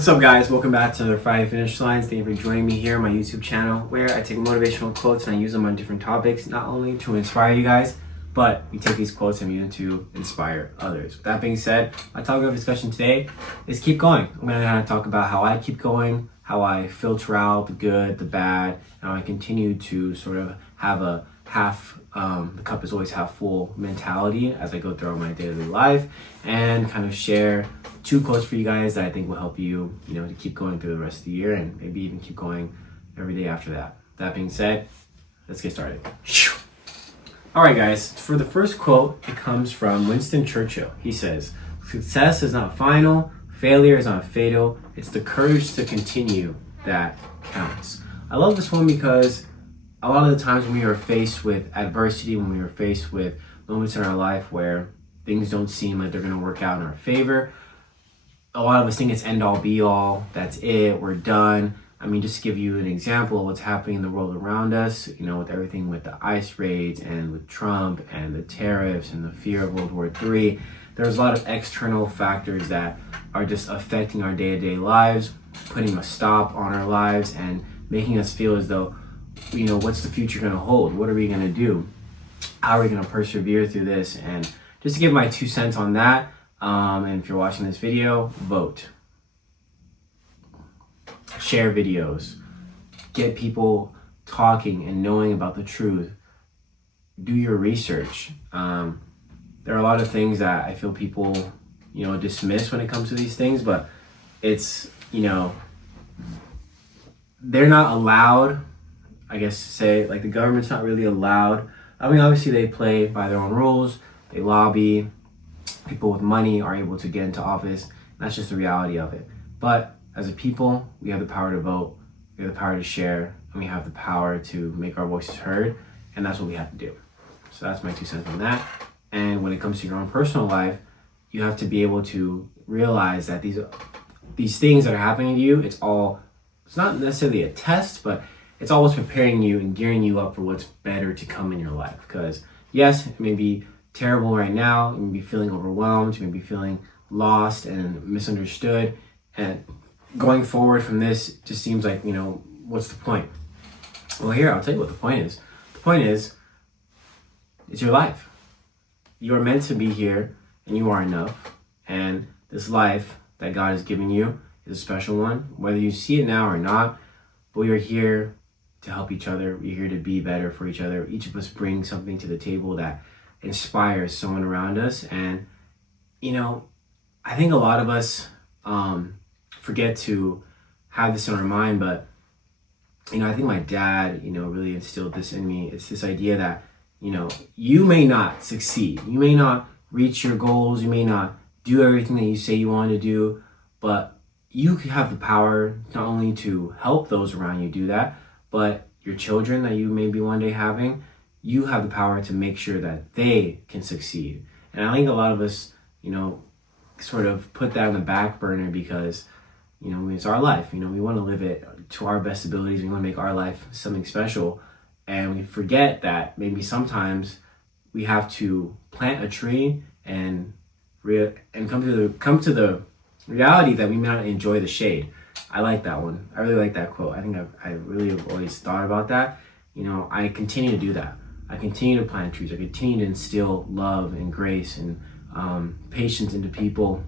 What's up, guys? Welcome back to another Friday Finish Lines. Thank you for joining me here on my YouTube channel, where I take motivational quotes and I use them on different topics, not only to inspire you guys, but we take these quotes and use them to inspire others. With that being said, my topic of discussion today is keep going. I'm going to kind of talk about how I keep going, how I filter out the good, the bad, and how I continue to sort of have a the cup is always half full mentality as I go throughout my daily life, and kind of share 2 quotes for you guys that I think will help you, to keep going through the rest of the year and maybe even keep going every day after that. That being said, let's get started. All right, guys, for the first quote, it comes from Winston Churchill. He says, "Success is not final, failure is not fatal, it's the courage to continue that counts." I love this one because a lot of the times when we are faced with adversity, when we are faced with moments in our life where things don't seem like they're going to work out in our favor, a lot of us think it's end all be all, that's it, we're done. I mean, just to give you an example of what's happening in the world around us, with everything with the ICE raids and with Trump and the tariffs and the fear of World War III, there's a lot of external factors that are just affecting our day-to-day lives, putting a stop on our lives and making us feel as though, what's the future going to hold? What are we going to do? How are we going to persevere through this? And just to give my 2 cents on that, and if you're watching this video, vote. Share videos. Get people talking and knowing about the truth. Do your research. There are a lot of things that I feel people, dismiss when it comes to these things, but it's, they're not allowed, I guess, to say, like, the government's not really allowed. I mean, obviously they play by their own rules. They lobby. People with money are able to get into office. That's just the reality of it. But as a people, we have the power to vote. We have the power to share. And we have the power to make our voices heard. And that's what we have to do. So that's my 2 cents on that. And when it comes to your own personal life, you have to be able to realize that these things that are happening to you, it's not necessarily a test, but it's always preparing you and gearing you up for what's better to come in your life. Because yes, it may be terrible right now. You may be feeling overwhelmed. You may be feeling lost and misunderstood. And going forward from this just seems like, what's the point? Well, here, I'll tell you what the point is. The point is, it's your life. You are meant to be here, and you are enough. And this life that God has given you is a special one, whether you see it now or not. But we are here to help each other. We're here to be better for each other. Each of us brings something to the table that inspires someone around us. And, I think a lot of us forget to have this in our mind, but, I think my dad, really instilled this in me. It's this idea that, you may not succeed. You may not reach your goals. You may not do everything that you say you want to do, but you have the power not only to help those around you do that, but your children that you may be one day having, you have the power to make sure that they can succeed. And I think a lot of us, sort of put that on the back burner because, it's our life. We want to live it to our best abilities. We want to make our life something special. And we forget that maybe sometimes we have to plant a tree and come to the reality that we may not enjoy the shade. I like that one. I really like that quote. I think I really have always thought about that. I continue to do that. I continue to plant trees. I continue to instill love and grace and patience into people,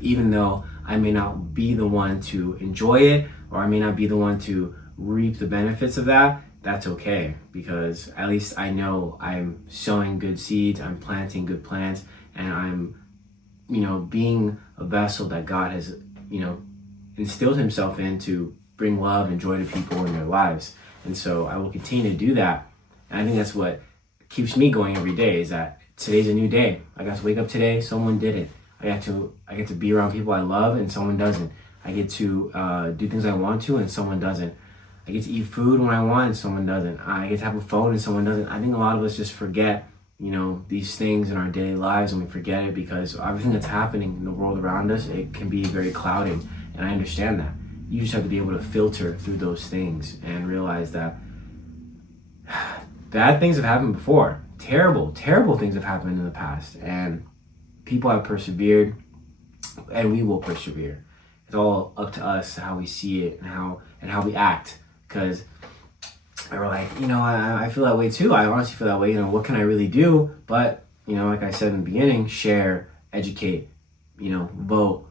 even though I may not be the one to enjoy it, or I may not be the one to reap the benefits of that. That's okay, because at least I know I'm sowing good seeds, I'm planting good plants, and I'm, being a vessel that God has, instilled himself in to bring love and joy to people in their lives. And so I will continue to do that. And I think that's what keeps me going every day, is that today's a new day. I got to wake up today, someone didn't. I get to be around people I love and someone doesn't. I get to do things I want to and someone doesn't. I get to eat food when I want and someone doesn't. I get to have a phone and someone doesn't. I think a lot of us just forget, these things in our daily lives, and we forget it because everything that's happening in the world around us, it can be very clouding. And I understand that. You just have to be able to filter through those things and realize that bad things have happened before. Terrible, terrible things have happened in the past. And people have persevered, and we will persevere. it's all up to us how we see it and how we act. Because we're like, I feel that way too. I honestly feel that way. What can I really do? But like I said in the beginning, share, educate, vote,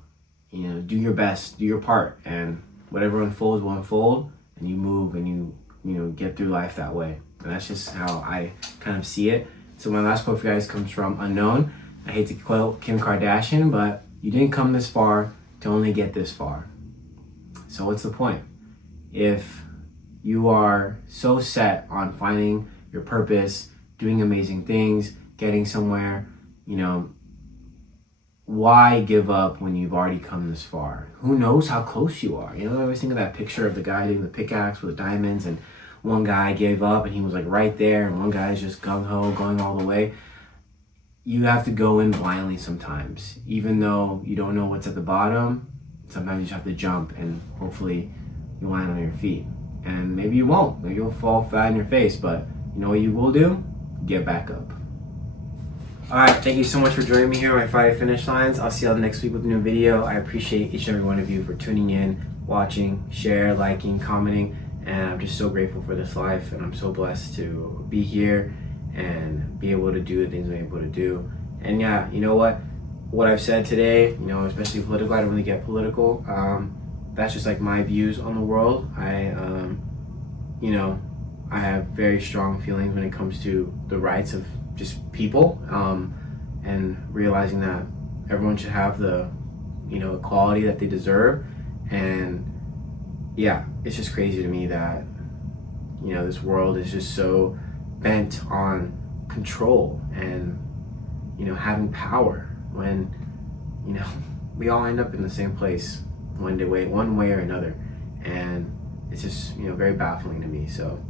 do your best, do your part, and whatever unfolds will unfold, and you move and you get through life that way. And that's just how I kind of see it. So my last quote for you guys comes from Unknown. I hate to quote Kim Kardashian, but you didn't come this far to only get this far. So what's the point? If you are so set on finding your purpose, doing amazing things, getting somewhere, why give up when you've already come this far? Who knows how close you are? I always think of that picture of the guy doing the pickaxe with the diamonds, and one guy gave up and he was like right there, and one guy's just gung-ho going all the way. You have to go in blindly sometimes. Even though you don't know what's at the bottom, sometimes you just have to jump, and hopefully you land on your feet. And maybe you won't. Maybe you'll fall flat on your face, but you know what you will do? Get back up. Alright, thank you so much for joining me here on my Friday Finish Lines. I'll see you all next week with a new video. I appreciate each and every one of you for tuning in, watching, share, liking, commenting, and I'm just so grateful for this life, and I'm so blessed to be here and be able to do the things I'm able to do. And yeah, you know what I've said today, especially political, I don't really get political. That's just like my views on the world. I have very strong feelings when it comes to the rights of just people, and realizing that everyone should have the equality that they deserve. And yeah, it's just crazy to me that this world is just so bent on control and having power, when we all end up in the same place one way or another. And it's just very baffling to me. So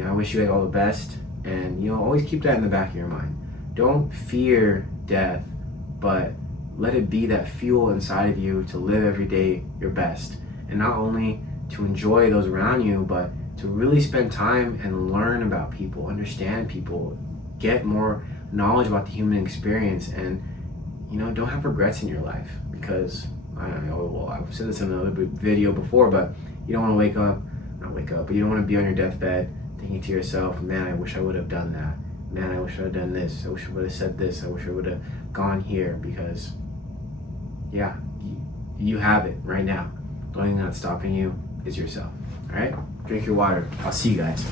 I wish you guys all the best. And always keep that in the back of your mind. Don't fear death, but let it be that fuel inside of you to live every day your best. And not only to enjoy those around you, but to really spend time and learn about people, understand people, get more knowledge about the human experience, and don't have regrets in your life. Because I've said this in another video before, but you don't want to but you don't want to be on your deathbed thinking to yourself, man, I wish I would have done that. Man, I wish I would have done this. I wish I would have said this. I wish I would have gone here. Because, yeah, you have it right now. The only thing that's stopping you is yourself. All right? Drink your water. I'll see you guys.